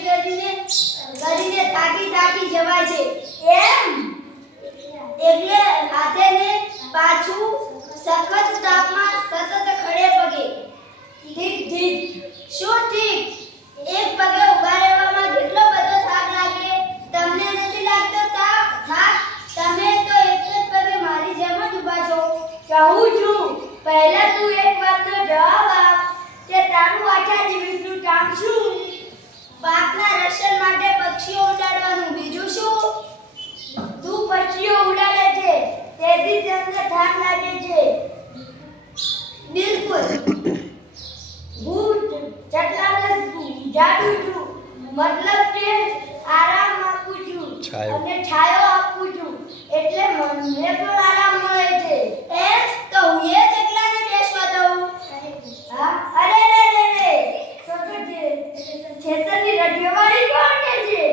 કરીને થાકી જવાય છે એમ એટલે હાથે ને પાછું સખત તાપમાં સતત ખડે પગે ઠીક શું ઠીક એક પગે ઊભા રહેવામાં કેટલો બધો થાક લાગે તમને નથી લાગતો થાક તમે તો એક જ પગે મારી જેમ જ ઊભા છો કહું છું પહેલા તું એક વાતનો જવાબ આપ કે તારું આખા દિવસનું કામ શું પાકના રક્ષણ માટે પક્ષીઓ ઉડાડવાનું બીજું શું તું પક્ષીઓ ઉડાડે છે તેથી તમને થાક લાગે છે બિલકુલ ભૂત ચટલાને જાડું છું મતલબ કે આરામ આપું છું અને છાયો આપું છું એટલે મને પણ આરામ મળે છે એમ તો હું એ ચટલાને બેસવા દઉં હા અરે રે રે રે તો ખેતરની રજવાડી કોણ કે છે